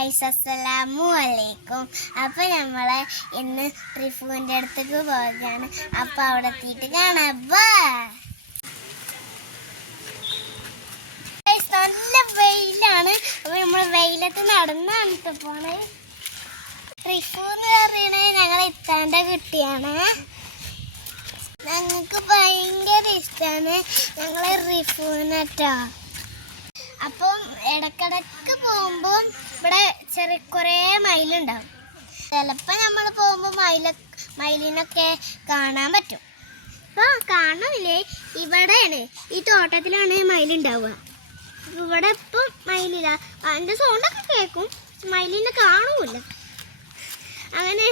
Guys അസ്സലാമു അലൈക്കും. അപ്പോൾ നമ്മൾ ഇന്ന് റിഫുവിൻ്റെ അടുത്തേക്ക് പോവുകയാണ്. അപ്പോൾ അവിടെ എത്തിയിട്ട് കാണാം. നല്ല വെയിലാണ്. അപ്പോൾ നമ്മൾ വെയിലത്ത് നടന്നാണ് പോണേ. റിഫു എന്ന് പറയുന്നത് ഞങ്ങൾ ഇത്താൻ്റെ കുട്ടിയാണ്. ഞങ്ങൾക്ക് ഭയങ്കര ഇഷ്ടമാണ് ഞങ്ങളെ റിഫുവിനെ കേട്ടോ. അപ്പം ഇടക്കിടക്ക് പോകുമ്പോൾ ഇവിടെ കുറേ മയിലുണ്ടാവും. ചിലപ്പോൾ നമ്മൾ പോകുമ്പോൾ മയിലിനൊക്കെ കാണാൻ പറ്റും. അപ്പോൾ കാണുന്നില്ലേ, ഇവിടെയാണ് ഈ തോട്ടത്തിലാണ് മയിലുണ്ടാവുക. ഇവിടെ ഇപ്പം മയിലില്ല. അതിൻ്റെ സൗണ്ടൊക്കെ കേൾക്കും, മയിലിനെ കാണൂല. അങ്ങനെ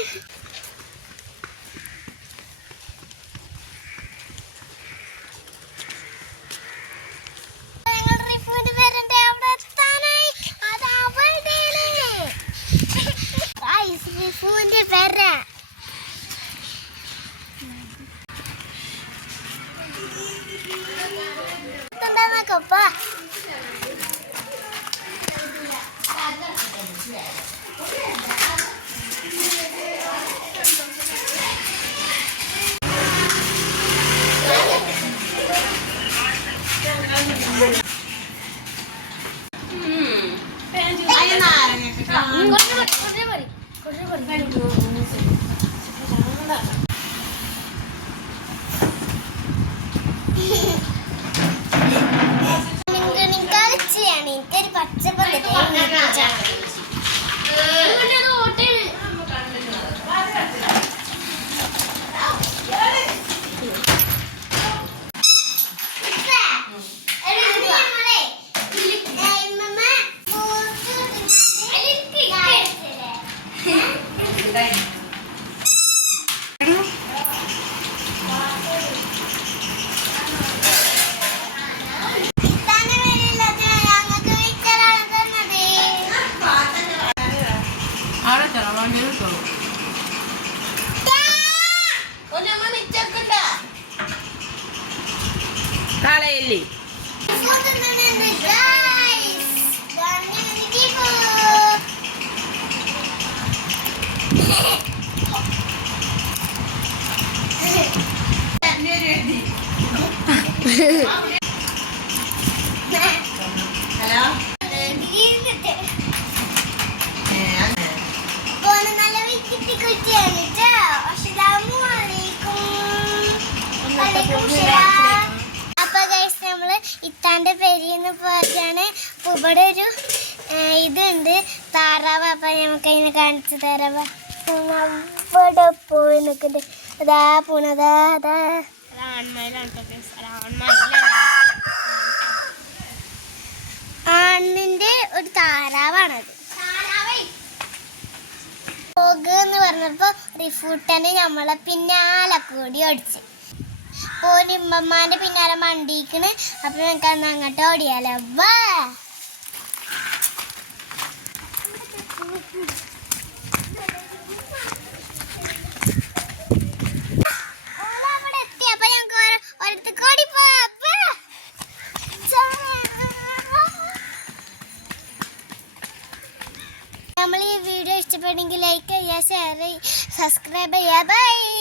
റിഫുവിൻ്റെ പേര എന്താന്നൊക്കെപ്പ കളയല്ലേ ഇത്താൻ്റെ പെരിന്ന് പോയാണ്. അപ്പോൾ ഇവിടെ ഒരു ഇതുണ്ട്, താറാവ്. അപ്പം നമുക്ക് അതിനെ കാണിച്ചു തരാം. അവിടെ പോയി നിൽക്കുന്നുണ്ട്. അതാ പോണതാ, അതാ ആണിൻ്റെ ഒരു താറാവാണത്. പോകുന്ന് പറഞ്ഞപ്പോൾ റിഫൂട്ടനെ നമ്മളെ പിന്നാലെ കൂടി ഓടിച്ച് പോനിമ്മമാൻ്റെ പിന്നാലെ മണ്ടിക്കണ്. അപ്പം നമുക്ക് അന്ന് അങ്ങോട്ട് ഓടിയാലോ. വാ അവിടെ എത്തി. അപ്പം ഞങ്ങൾക്ക് ഒരിടത്തേക്ക് ഓടിപ്പോ. നമ്മൾ ഈ വീഡിയോ ഇഷ്ടപ്പെട്ടെങ്കിൽ ലൈക്ക് ചെയ്യുക, ഷെയർ ചെയ്യുക, സബ്സ്ക്രൈബ് ചെയ്യുക. ബൈ.